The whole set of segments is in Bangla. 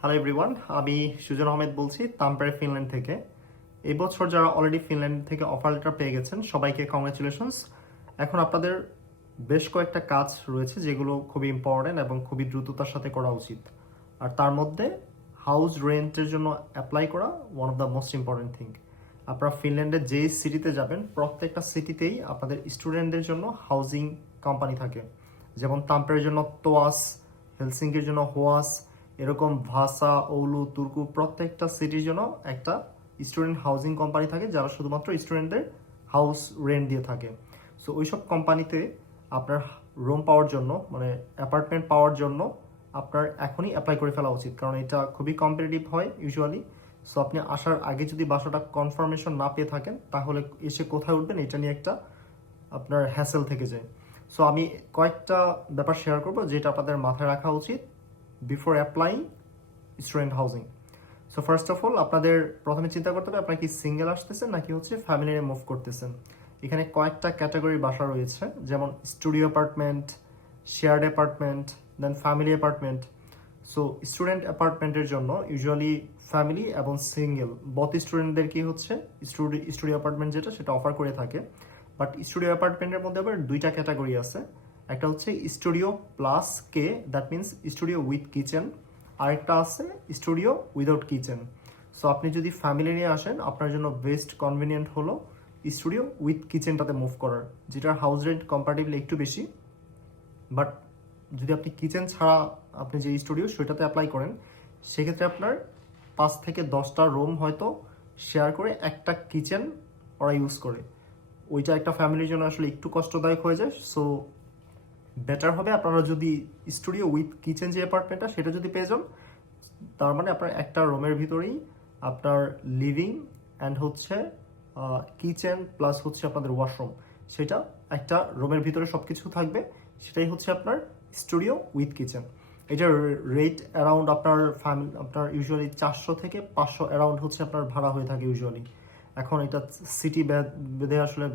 হ্যালো এভরিওয়ান আমি সুজন আহমেদ বলছি তাম্পারে ফিনল্যান্ড থেকে। এই বছর যারা অলরেডি ফিনল্যান্ড থেকে অফার লেটার পেয়ে গেছেন, সবাইকে কংগ্রেচুলেশনস এখন আপনাদের বেশ কয়েকটা কাজ রয়েছে যেগুলো খুবই ইম্পর্টেন্ট এবং খুবই দ্রুততার সাথে করা উচিত। আর তার মধ্যে হাউস রেন্টের জন্য অ্যাপ্লাই করা one of the most important thing আপনারা ফিনল্যান্ডের যেই সিটিতে যাবেন, প্রত্যেকটা সিটিতেই আপনাদের স্টুডেন্টদের জন্য হাউজিং কোম্পানি থাকে। যেমন তাম্পের জন্য তোয়াস হেলসিঙ্কির জন্য হোয়াস এরকম ভাষা, ওলু, তুর্কু প্রত্যেকটা সিটির জন্য একটা স্টুডেন্ট হাউজিং কোম্পানি থাকে যারা শুধুমাত্র স্টুডেন্টদের হাউস রেন্ট দিয়ে থাকে। সো ওইসব কোম্পানিতে আপনার রুম পাওয়ার জন্য মানে অ্যাপার্টমেন্ট পাওয়ার জন্য আপনার এখনই অ্যাপ্লাই করে ফেলা উচিত। কারণ এটা খুবই কম্পিটিটিভ হয় ইউজুয়ালি সো আপনি আসার আগে যদি বাসাটা কনফার্মেশন না পেয়ে থাকেন, তাহলে এসে কোথায় উঠবেন এটা নিয়ে একটা আপনার হ্যাসেল থেকে যায়। সো আমি কয়েকটা ব্যাপার শেয়ার করব যেটা আপনাদের মাথায় রাখা উচিত। Before applying student housing so first of all আপনাদের প্রথমে চিন্তা করতে হবে, আপনার কি সিঙ্গেল আসতেছেন নাকি হচ্ছে ফ্যামিলি নিয়ে মুভ করতেছেন? এখানে কয়েকটা ক্যাটাগরির বাসা রয়েছে, যেমন studio apartment shared apartment then family apartment so student অ্যাপার্টমেন্টের জন্য ইউজুয়ালি ফ্যামিলি এবং সিঙ্গেল বথ স্টুডেন্টদের কি হচ্ছে? স্টুডিও অ্যাপার্টমেন্ট যেটা, সেটা অফার করে থাকে। বাট স্টুডিও অ্যাপার্টমেন্টের মধ্যে আবার দুইটা ক্যাটাগরি আছে। একটা হচ্ছে studio plus K that means studio with kitchen আরেকটা আছে স্টুডিও উইদাউট কিচেন সো আপনি যদি ফ্যামিলি নিয়ে আসেন, আপনার জন্য বেস্ট কনভিনিয়েন্ট হলো স্টুডিও উইথ কিচেনটাতে মুভ করার, যেটার হাউস রেন্ট কম্পারেটিভলি একটু বেশি। বাট যদি আপনি কিচেন ছাড়া আপনি যে স্টুডিও সেটাতে অ্যাপ্লাই করেন, সেক্ষেত্রে আপনার পাঁচ থেকে দশটা রুম হয়তো শেয়ার করে একটা কিচেন ওরা ইউজ করে। ওইটা একটা ফ্যামিলির জন্য আসলে একটু কষ্টদায়ক হয়ে যায়। সো বেটার হবে। আপনারা যদি স্টুডিও উইথ কিচেন যে অ্যাপার্টমেন্টটা সেটা যদি পেয়ে যান, তার মানে আপনার একটা রুমের ভিতরেই আপনার লিভিং অ্যান্ড হচ্ছে কিচেন প্লাস হচ্ছে আপনাদের ওয়াশরুম সেটা একটা রুমের ভিতরে সব কিছু থাকবে। সেটাই হচ্ছে আপনার স্টুডিও উইথ কিচেন এটার রেট অ্যারাউন্ড আপনার ফ্যামিলি আপনার ইউজুয়ালি চারশো থেকে পাঁচশো অ্যারাউন্ড হচ্ছে আপনার ভাড়া হয়ে থাকে ইউজুয়ালি এখন এটা সিটি বেঁধে আসলে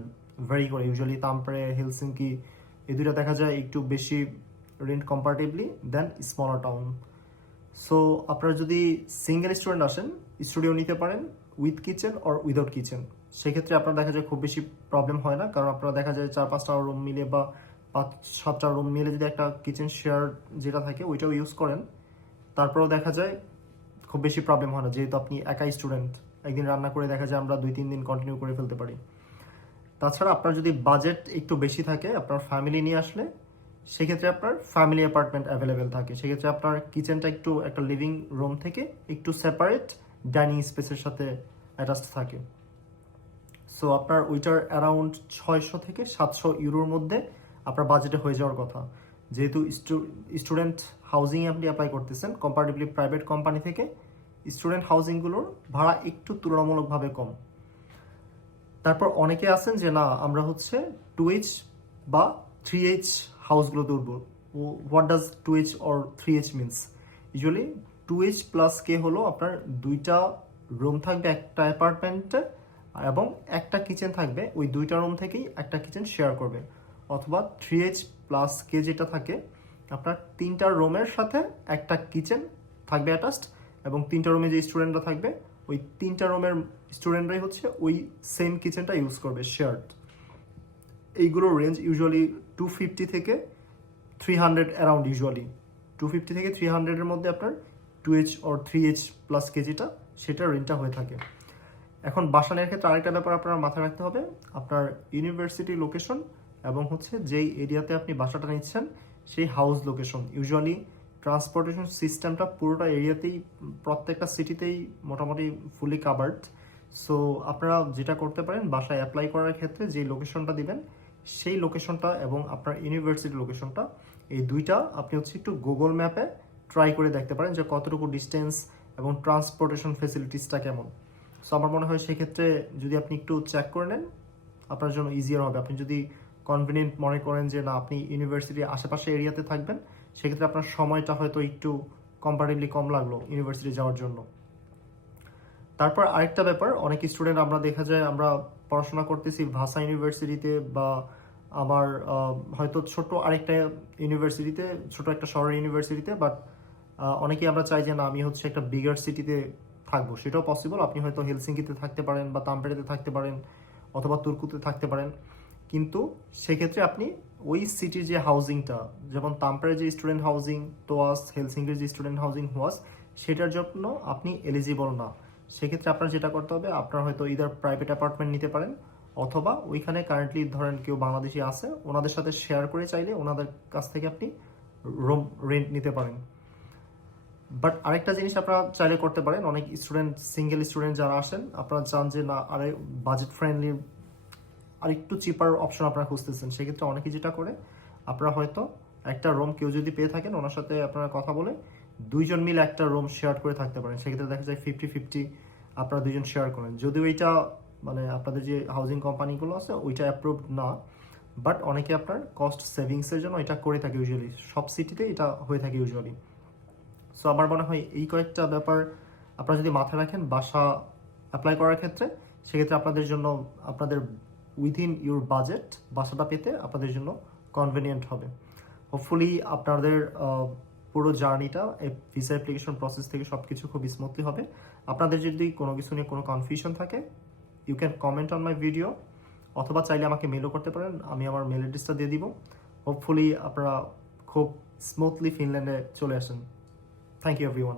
ভ্যারি করে। ইউজুয়ালি তাম্পরে হেলসিঙ্কি এই দুইটা দেখা যায় একটু বেশি rent comparatively then smaller town so আপনারা যদি সিঙ্গেল স্টুডেন্ট আসেন স্টুডিও নিতে পারেন with kitchen or without kitchen সেক্ষেত্রে আপনার দেখা যায় খুব বেশি প্রবলেম হয় না, কারণ আপনারা দেখা যায় চার পাঁচটা রুম মিলে বা পাঁচ, সাতটা রুম মিলে যদি একটা কিচেন শেয়ার যেটা থাকে, ওইটাও ইউজ করেন, তারপরেও দেখা যায় খুব বেশি প্রবলেম হয় না, যেহেতু আপনি একাই স্টুডেন্ট একদিন রান্না করে দেখা যায় আমরা দুই, তিন দিন কন্টিনিউ করে ফেলতে পারি। তাছাড়া আপনার যদি বাজেট একটু বেশি থাকে, আপনার ফ্যামিলি নিয়ে আসলে, সেক্ষেত্রে আপনার ফ্যামিলি অ্যাপার্টমেন্ট অ্যাভেলেবেল থাকে। সেক্ষেত্রে আপনার কিচেনটা একটু, একটা লিভিং রুম থেকে একটু সেপারেট ডাইনিং স্পেসের সাথে অ্যাটাচড থাকে। সো আপনার ওইটার অ্যারাউন্ড ছয়শো থেকে সাতশো ইউরোর মধ্যে আপনার বাজেটে হয়ে যাওয়ার কথা। যেহেতু স্টুডেন্ট হাউজিংয়ে আপনি অ্যাপ্লাই করতেছেন কম্পারেটিভলি প্রাইভেট কোম্পানি থেকে স্টুডেন্ট হাউজিংগুলোর ভাড়া একটু তুলনামূলকভাবে কম। তারপর অনেকে আছেন যে, না, আমরা হচ্ছে টু এইচ বা থ্রি এইচ হাউসগুলোতে উঠবো। What does two H or three H means usually two H plus K হলো আপনার দুইটা রুম থাকবে একটা অ্যাপার্টমেন্টে এবং একটা কিচেন থাকবে। ওই দুইটা রুম থেকেই একটা কিচেন শেয়ার করবে। অথবা থ্রি এইচ প্লাস কে যেটা থাকে, আপনার তিনটা রুমের সাথে একটা কিচেন থাকবে অ্যাটাচড এবং তিনটা রুমে যে স্টুডেন্টরা থাকবে ওই তিনটা রুমের স্টুডেন্টরাই হচ্ছে ওই সেম কিচেনটা ইউজ করবে শেয়ার্ড এইগুলোর রেঞ্জ ইউজুয়ালি টু ফিফটি থেকে three hundred around usually two fifty থেকে থ্রি হান্ড্রেডের মধ্যে আপনার two H or three H plus কেজিটা সেটার রেঞ্জটা হয়ে থাকে। এখন বাসা নেওয়ার ক্ষেত্রে আরেকটা ব্যাপার আপনার মাথায় রাখতে হবে, আপনার ইউনিভার্সিটি লোকেশন এবং হচ্ছে যেই এরিয়াতে আপনি বাসাটা নিচ্ছেন, সেই হাউস লোকেশন ইউজুয়ালি ট্রান্সপোর্টেশন সিস্টেমটা পুরোটা এরিয়াতেই, প্রত্যেকটা সিটিতেই মোটামুটি ফুলি কাভার্ড সো আপনারা যেটা করতে পারেন, বাসায় অ্যাপ্লাই করার ক্ষেত্রে যে লোকেশনটা দিবেন, সেই লোকেশনটা এবং আপনার ইউনিভার্সিটি লোকেশনটা এই দুইটা আপনি হচ্ছে একটু গুগল ম্যাপে ট্রাই করে দেখতে পারেন যে কতটুকু ডিস্টেন্স এবং ট্রান্সপোর্টেশন ফেসিলিটিসটা কেমন। সো আমার মনে হয় সেক্ষেত্রে যদি আপনি একটু চেক করে নেন, আপনার জন্য ইজিয়ার হবে। আপনি যদি কনভিনিয়েন্ট মনে করেন যে না, আপনি ইউনিভার্সিটির আশেপাশে এরিয়াতে থাকবেন, সেক্ষেত্রে আপনার সময়টা হয়তো একটু কম্পারেটিভলি কম লাগল ইউনিভার্সিটি যাওয়ার জন্য। তারপর আরেকটা ব্যাপার, অনেক স্টুডেন্ট আমরা দেখা যায় আমরা পড়াশোনা করতেছি ভাষা ইউনিভার্সিটিতে বা আমার হয়তো ছোট আরেকটা ইউনিভার্সিটিতে ছোট একটা শহরের ইউনিভার্সিটিতে বাট অনেকেই আমরা চাই যে না, আমি হচ্ছে একটা বিগার সিটিতে থাকব। সেটাও পসিবল আপনি হয়তো হেলসিঙ্কিতে থাকতে পারেন বা তাম্পেরেতে থাকতে পারেন অথবা তুর্কুতে থাকতে পারেন। কিন্তু সেক্ষেত্রে আপনি ওই সিটির যে হাউজিংটা যেমন তাম্পারের যে স্টুডেন্ট হাউজিং তোয়াস হেলসিঙ্কির যে স্টুডেন্ট হাউজিং ওয়াস সেটার জন্য আপনি এলিজিবল না। সেক্ষেত্রে আপনার যেটা করতে হবে, আপনার হয়তো ইদার প্রাইভেট অ্যাপার্টমেন্ট নিতে পারেন, অথবা ওইখানে কারেন্টলি ধরেন কেউ বাংলাদেশি আছে, ওনাদের সাথে শেয়ার করে চাইলে ওনাদের কাছ থেকে আপনি রুম রেন্ট নিতে পারেন। বাট আরেকটা জিনিস আপনারা চাইলে করতে পারেন, অনেক স্টুডেন্ট সিঙ্গেল স্টুডেন্ট যারা আসেন, আপনারা চান যে না, আরে বাজেট ফ্রেন্ডলি আর একটু চিপার অপশন আপনারা খুঁজতেছেন। সেক্ষেত্রে অনেকে যেটা করে, আপনারা হয়তো একটা রুম কেউ যদি পেয়ে থাকেন, ওনার সাথে আপনারা কথা বলে দুইজন মিলে একটা রুম শেয়ার করে থাকতে পারেন। সেক্ষেত্রে দেখা যায় ফিফটি ফিফটি আপনারা দুইজন শেয়ার করেন। যদিও এইটা মানে আপনাদের যে হাউজিং কোম্পানিগুলো আছে, ওইটা অ্যাপ্রুভ না বাট অনেকে আপনার কস্ট সেভিংসের জন্য এটা করে থাকে ইউজুয়ালি সব সিটিতে এটা হয়ে থাকে ইউজুয়ালি সো আমার মনে হয় এই কয়েকটা ব্যাপার আপনারা যদি মাথায় রাখেন, বাসা অ্যাপ্লাই করার ক্ষেত্রে, সেক্ষেত্রে আপনাদের জন্য, আপনাদের উইথিন ইউর বাজেট বাসাটা পেতে আপনাদের জন্য কনভেনিয়েন্ট হবে। হোপফুলি আপনাদের পুরো জার্নিটা ভিসা অ্যাপ্লিকেশন প্রসেস থেকে সব কিছু খুব স্মুথলি হবে। আপনাদের যদি কোনো কিছু নিয়ে কোনো কনফিউশন থাকে you can comment on my video অথবা চাইলে আমাকে মেলও করতে পারেন, আমি আমার মেল অ্যাড্রেসটা দিয়ে দিব। হোপফুলি আপনারা খুব স্মুথলি ফিনল্যান্ডে চলে আসেন। Thank you everyone